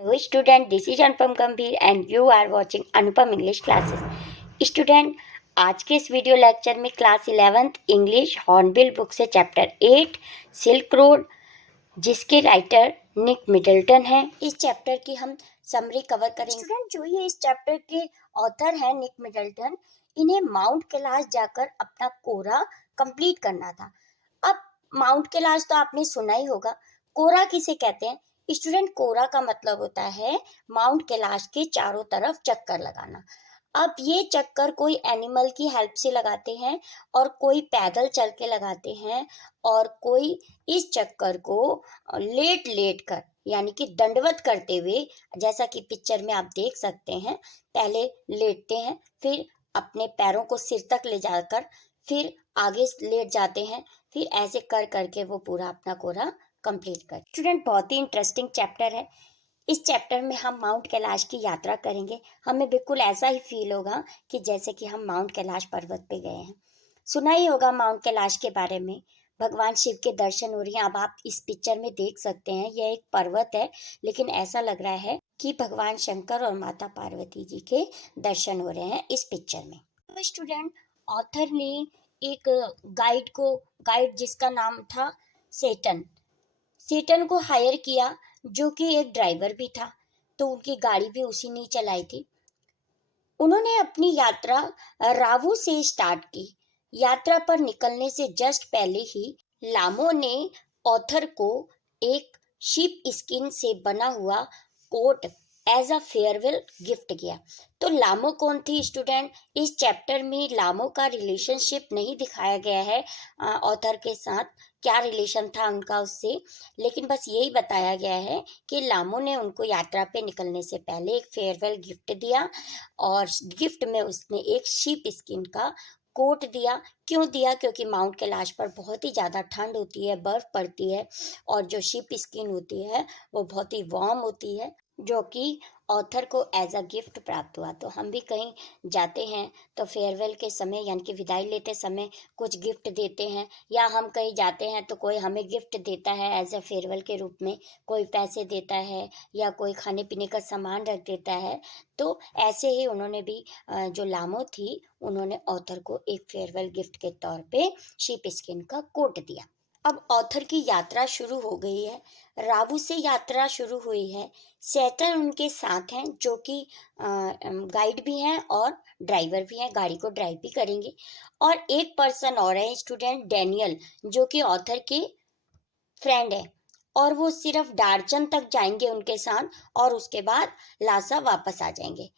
Hello student, this is Anupam Gambhir and you are watching Anupam English classes. Student, आज के इस video lecture में class 11th English hornbill book से chapter 8 silk road, जिसके writer निक Middleton हैं, इस chapter की हम समरी कवर करेंगे। स्टूडेंट, जो ये इस चैप्टर के ऑथर हैं निक मिडल्टन, इन्हें माउंट कैलाश जाकर अपना कोरा कंप्लीट करना था। अब माउंट कैलाश तो आपने सुना ही होगा, कोरा किसे कहते हैं? स्टूडेंट, कोरा का मतलब होता है माउंट कैलाश के चारों तरफ चक्कर लगाना। अब ये चक्कर कोई एनिमल की हेल्प से लगाते हैं और कोई पैदल चल के लगाते हैं और कोई इस चक्कर को लेट लेट कर यानी कि दंडवत करते हुए, जैसा कि पिक्चर में आप देख सकते हैं, पहले लेटते हैं, फिर अपने पैरों को सिर तक ले जाकर फिर आगे लेट जाते हैं, फिर ऐसे कर करके वो पूरा अपना कोरा कंप्लीट कर। स्टूडेंट, बहुत ही इंटरेस्टिंग चैप्टर है। इस चैप्टर में हम माउंट कैलाश की यात्रा करेंगे। हमें बिल्कुल ऐसा ही फील होगा कि जैसे कि हम माउंट कैलाश पर्वत पे गए हैं। सुना ही होगा माउंट कैलाश के बारे में, भगवान शिव के दर्शन हो रही हैं। अब आप इस पिक्चर में देख सकते हैं, यह एक पर्वत है, लेकिन ऐसा लग रहा है कि भगवान शंकर और माता पार्वती जी के दर्शन हो रहे हैं इस पिक्चर में। तो स्टूडेंट, ऑथर ने एक गाइड जिसका नाम था सेटन को हायर किया, जो कि एक ड्राइवर भी था, तो उनकी गाड़ी भी उसी ने चलाई थी। उन्होंने अपनी यात्रा रावू से स्टार्ट की। यात्रा पर निकलने से जस्ट पहले ही लामो ने ऑथर को एक शीप स्किन से बना हुआ coat as a farewell gift किया। तो लामो कौन थी स्टूडेंट? इस चैप्टर में लामो का रिलेशनशिप नहीं दिखाया गया है ऑथर के साथ, क्या रिलेशन था उनका उससे, लेकिन बस यही बताया गया है कि लामो ने उनको यात्रा पे निकलने से पहले एक फेयरवेल गिफ्ट दिया और गिफ्ट में उसने एक शीप स्किन का कोट दिया। क्यों दिया? क्योंकि माउंट कैलाश पर बहुत ही ज़्यादा ठंड होती है, बर्फ़ पड़ती है और जो शीप स्किन होती है वो बहुत ही वार्म होती है, जो कि ऑथर को एज अ गिफ्ट प्राप्त हुआ। तो हम भी कहीं जाते हैं तो फेयरवेल के समय यानी कि विदाई लेते समय कुछ गिफ्ट देते हैं, या हम कहीं जाते हैं तो कोई हमें गिफ्ट देता है एज अ फेयरवेल के रूप में, कोई पैसे देता है या कोई खाने पीने का सामान रख देता है। तो ऐसे ही उन्होंने भी जो लामो थी, उन्होंने ऑथर को एक फेयरवेल गिफ्ट के तौर पे शीप स्किन का कोट दिया। अब ऑथर की यात्रा शुरू हो गई है। रावू से यात्रा शुरू हुई है। सैटर्न उनके साथ हैं, जो कि गाइड भी हैं और ड्राइवर भी हैं, गाड़ी को ड्राइव भी करेंगे। और एक पर्सन और है स्टूडेंट, डैनियल, जो कि ऑथर के फ्रेंड है, और वो सिर्फ डार्चन तक जाएंगे उनके साथ और उसके बाद लासा वापस आ जाएंगे।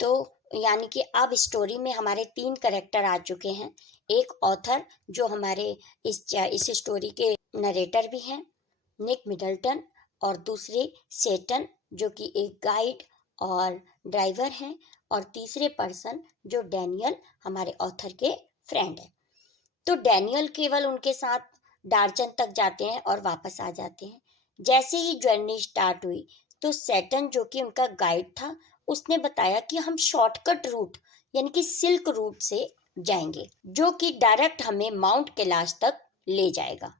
तो यानी कि अब स्टोरी में हमारे 3 कैरेक्टर आ चुके हैं। एक ऑथर जो हमारे इस स्टोरी के नरेटर भी हैं, निक मिडल्टन, और दूसरे सेटन जो कि एक गाइड और ड्राइवर हैं, और तीसरे पर्सन जो डैनियल हमारे ऑथर के फ्रेंड है। तो डैनियल केवल उनके साथ डार्चन तक जाते हैं और वापस आ जाते हैं। जैसे ही जर्नी स्टार्ट हुई तो सैटर्न जो कि उनका गाइड था, उसने बताया कि हम शॉर्टकट रूट यानी कि सिल्क रूट से जाएंगे, जो कि डायरेक्ट हमें माउंट कैलाश तक ले जाएगा।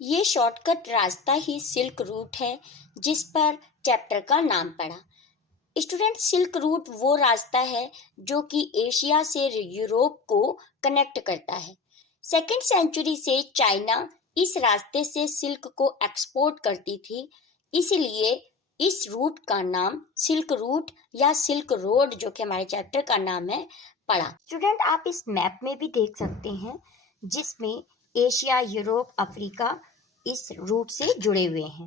ये शॉर्टकट रास्ता ही सिल्क रूट है, जिस पर चैप्टर का नाम पड़ा। स्टूडेंट, सिल्क रूट वो रास्ता है जो कि एशिया से यूरोप को कनेक्ट करता है। 2nd सेंचुरी से चाइना इस रास्ते से सिल्क को एक्सपोर्ट करती थी, इसलिए इस रूट का नाम सिल्क रूट या सिल्क रोड, जो कि हमारे चैप्टर का नाम है, पड़ा। स्टूडेंट, आप इस मैप में भी देख सकते हैं, जिसमें एशिया, यूरोप, अफ्रीका इस रूट से जुड़े हुए हैं।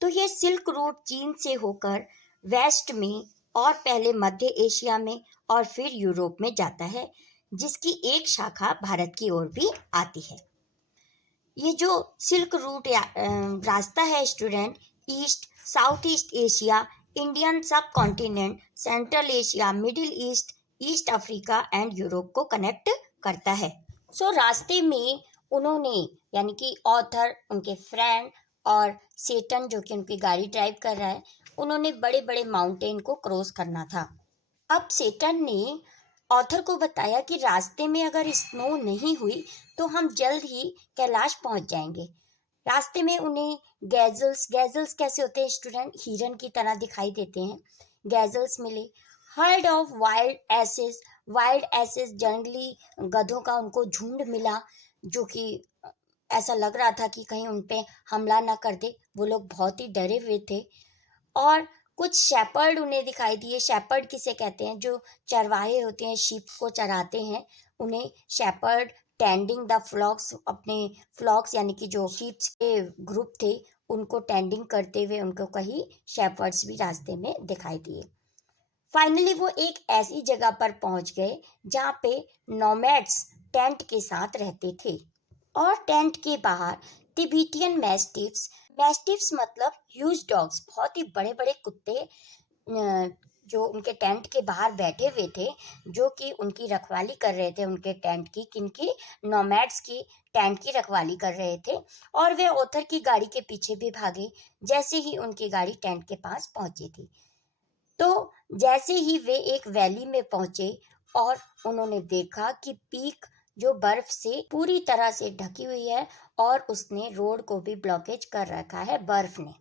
तो ये सिल्क रूट चीन से होकर वेस्ट में और पहले मध्य एशिया में और फिर यूरोप में जाता है, जिसकी एक शाखा भारत की ओर भी आती है। ये जो सिल्क रूट रास्ता है student, east south east Asia, Indian subcontinent, central Asia, middle east, east Africa and Europe को कनेक्ट करता है। सो रास्ते में उन्होंने यानी कि ऑथर, उनके फ्रेंड और सेटन जो कि उनकी गाड़ी ड्राइव कर रहा है, उन्होंने बड़े बड़े माउंटेन को क्रॉस करना था। अब सेटन ने ऑथर को बताया कि रास्ते में अगर स्नो नहीं हुई तो हम जल्द ही कैलाश पहुंच जाएंगे। रास्ते में उन्हें गैजल्स गैजल्स कैसे होते हैं स्टूडेंट, हिरन की तरह दिखाई देते हैं, गैजल्स मिले। Herd of wild asses generally गधों का उनको झुंड मिला, जो कि ऐसा लग रहा था कि कहीं उन पे हमला ना कर दे, वो लोग बहुत ही डरे हुए थे। और कुछ शेपर्ड उन्हें दिखाई दिए। शेपर्ड किसे कहते हैं, जो चरवाहे होते हैं, शीप को चराते हैं, उन्हें शेपर्ड। टेंडिंग द फ्लॉक्स, अपने फ्लॉक्स यानी कि जो शीप्स के ग्रुप थे, उनको टेंडिंग करते हुए उनको कहीं शेपर्ड्स भी रास्ते में दिखाई दिए। फाइनली वो एक ऐसी जगह पर पहुंच गए जहाँ पे नोमैड्स टेंट के साथ रहते थे। और टेंट के बाहर तिबेटियन मैस्टिफ्स, मैस्टिफ्स मतलब ह्यूज डॉग्स, बहुत ही बड़े बड़े कुत्ते, जो उनके टेंट के बाहर बैठे हुए थे, जो कि उनकी रखवाली कर रहे थे, उनके टेंट की, किनकी, नोमैड्स की टेंट की रखवाली कर रहे थे। और वे ऑथर की गाड़ी के पीछे भी भागे जैसे ही उनकी गाड़ी टेंट के पास पहुंची थी। तो जैसे ही वे एक वैली में पहुंचे और उन्होंने देखा कि पीक जो बर्फ से पूरी तरह से ढकी हुई है और उसने रोड को भी ब्लॉकेज कर रखा है बर्फ ने।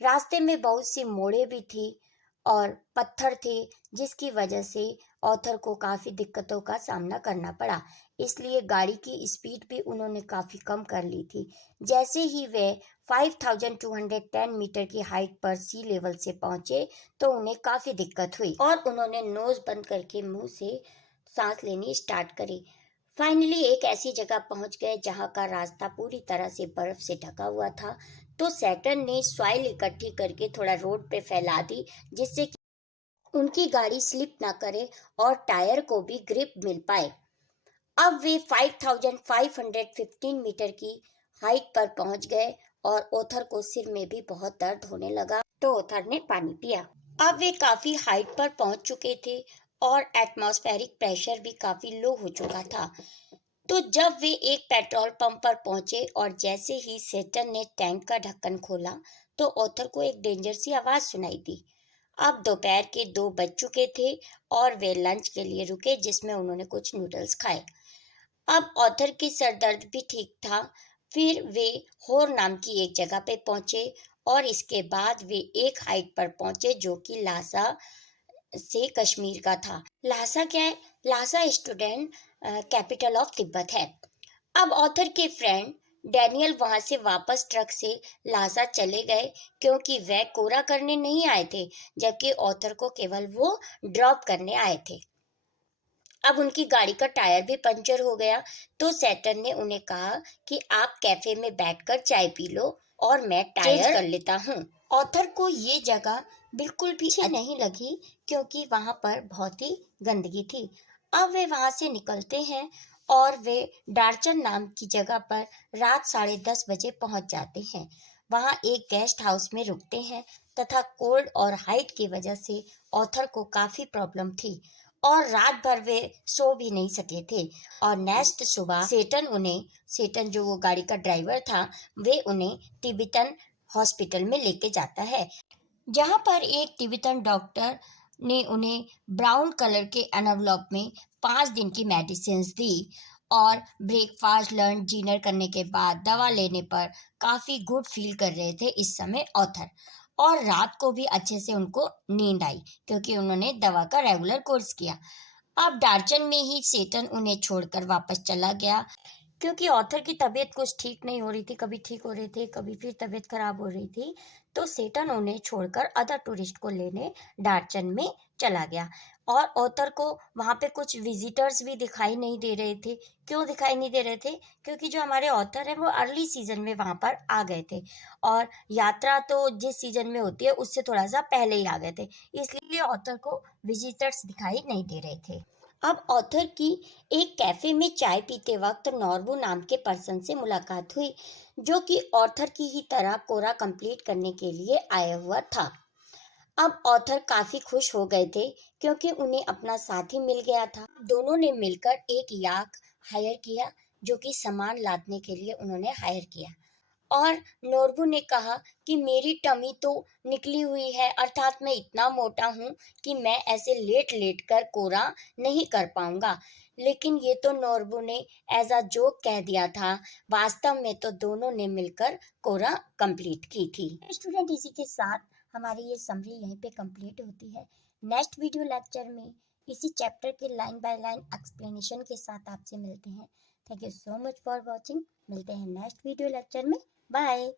रास्ते में बहुत सी मोड़ें भी थी और पत्थर थे, जिसकी वजह से ऑथर को काफ़ी दिक्कतों का सामना करना पड़ा। इसलिए गाड़ी की स्पीड भी उन्होंने काफ़ी कम कर ली थी। जैसे ही वे 5210 मीटर की हाइट पर सी लेवल से पहुंचे तो उन्हें काफ़ी दिक्कत हुई और उन्होंने नोज बंद करके मुंह से सांस लेनी स्टार्ट करी। फाइनली एक ऐसी जगह पहुंच गए जहां का रास्ता पूरी तरह से बर्फ से ढका हुआ था। तो सैटर्न ने सॉइल इकट्ठी करके थोड़ा रोड पे फैला दी, जिससे कि उनकी गाड़ी स्लिप ना करे और टायर को भी ग्रिप मिल पाए। अब वे 5515 मीटर की हाइट पर पहुंच गए और ओथर को सिर में भी बहुत दर्द होने लगा, तो ओथर ने पानी पिया। अब वे काफी हाइट पर पहुंच चुके थे और एटमॉस्फेरिक प्रेशर भी काफी लो हो चुका था। तो जब वे एक पेट्रोल पंप पर पहुंचे और जैसे ही सेटन ने टैंक का ढक्कन खोला तो ऑथर को एक डेंजर सी आवाज सुनाई दी। अब दोपहर के 2 बज चुके थे और वे लंच के लिए रुके, जिसमें उन्होंने कुछ नूडल्स खाए। अब ऑथर की सरदर्द भी ठीक था। फिर वे होर नाम की एक जगह पे पहुंचे और इसके बाद वे एक हाइट पर पहुंचे जो कि लासा से कश्मीर का था। लासा क्या है? Lhasa student capital of Tibet है। अब ऑथर के फ्रेंड डैनियल वहां से वापस ट्रक से लासा चले गए, क्योंकि वह कोरा करने नहीं आए थे, जबकि ऑथर को केवल वो ड्रॉप करने आए थे। अब उनकी गाड़ी का टायर भी पंचर हो गया, तो सैटर्न ने उन्हें कहा कि आप कैफे में बैठकर चाय पी लो और मैं टायर चेंज कर लेता हूँ। ऑथर को ये जगह बिल्कुल भी अच्छी नहीं लगी, क्योंकि वहां पर बहुत ही गंदगी थी। अब वे वहां से निकलते हैं और वे डार्चन नाम की जगह पर रात 10:30 बजे पहुंच जाते हैं। वहां एक गेस्ट हाउस में रुकते हैं तथा कोल्ड और हाइट की वजह से ऑथर को काफी प्रॉब्लम थी और रात भर वे सो भी नहीं सके थे। और नेक्स्ट सुबह सेटन जो वो गाड़ी का ड्राइवर था, वे उन्हें तिब्बतन हॉस्पिटल में लेके जाता है, जहाँ पर एक तिब्बतन डॉक्टर ने उन्हें ब्राउन कलर के एनवलप में 5 दिन की मेडिसिन दी। और ब्रेकफास्ट लंच डिनर करने के बाद दवा लेने पर काफ़ी गुड फील कर रहे थे इस समय ऑथर। और रात को भी अच्छे से उनको नींद आई, क्योंकि उन्होंने दवा का रेगुलर कोर्स किया। अब डार्चन में ही सेटन उन्हें छोड़कर वापस चला गया, क्योंकि ऑथर की तबीयत कुछ ठीक नहीं हो रही थी, कभी ठीक हो रही थी, कभी फिर तबीयत खराब हो रही थी। तो सेटन उन्हें छोड़कर अदर टूरिस्ट को लेने डार्चन में चला गया। और ऑथर को वहाँ पे कुछ विजिटर्स भी दिखाई नहीं दे रहे थे। क्यों दिखाई नहीं दे रहे थे? क्योंकि जो हमारे ऑथर हैं वो अर्ली सीजन में वहाँ पर आ गए थे और यात्रा तो जिस सीजन में होती है उससे थोड़ा सा पहले ही आ गए थे, इसलिए ऑथर को विजिटर्स दिखाई नहीं दे रहे थे। अब ऑथर की एक कैफे में चाय पीते वक्त नॉर्बू नाम के पर्सन से मुलाकात हुई, जो कि ऑथर की ही तरह कोरा कंप्लीट करने के लिए आया हुआ था। अब ऑथर काफी खुश हो गए थे, क्योंकि उन्हें अपना साथी मिल गया था। दोनों ने मिलकर एक याक हायर किया, जो कि सामान लादने के लिए उन्होंने हायर किया। और नोरबू ने कहा कि मेरी टमी तो निकली हुई है, अर्थात मैं इतना मोटा हूँ कि मैं ऐसे लेट लेट कर कोरा नहीं कर पाऊंगा। लेकिन ये तो नोरबू ने एज अ जोक कह दिया था, वास्तव में तो दोनों ने मिलकर कोरा कंप्लीट की थी। स्टूडेंट, इसी के साथ हमारी ये समरी यहीं पे कंप्लीट होती है। नेक्स्ट वीडियो लेक्चर में इसी चैप्टर के लाइन बाय लाइन एक्सप्लेनेशन के साथ आपसे मिलते हैं। Thank you so much for watching. मिलते हैं नेक्स्ट वीडियो लेक्चर में। बाय।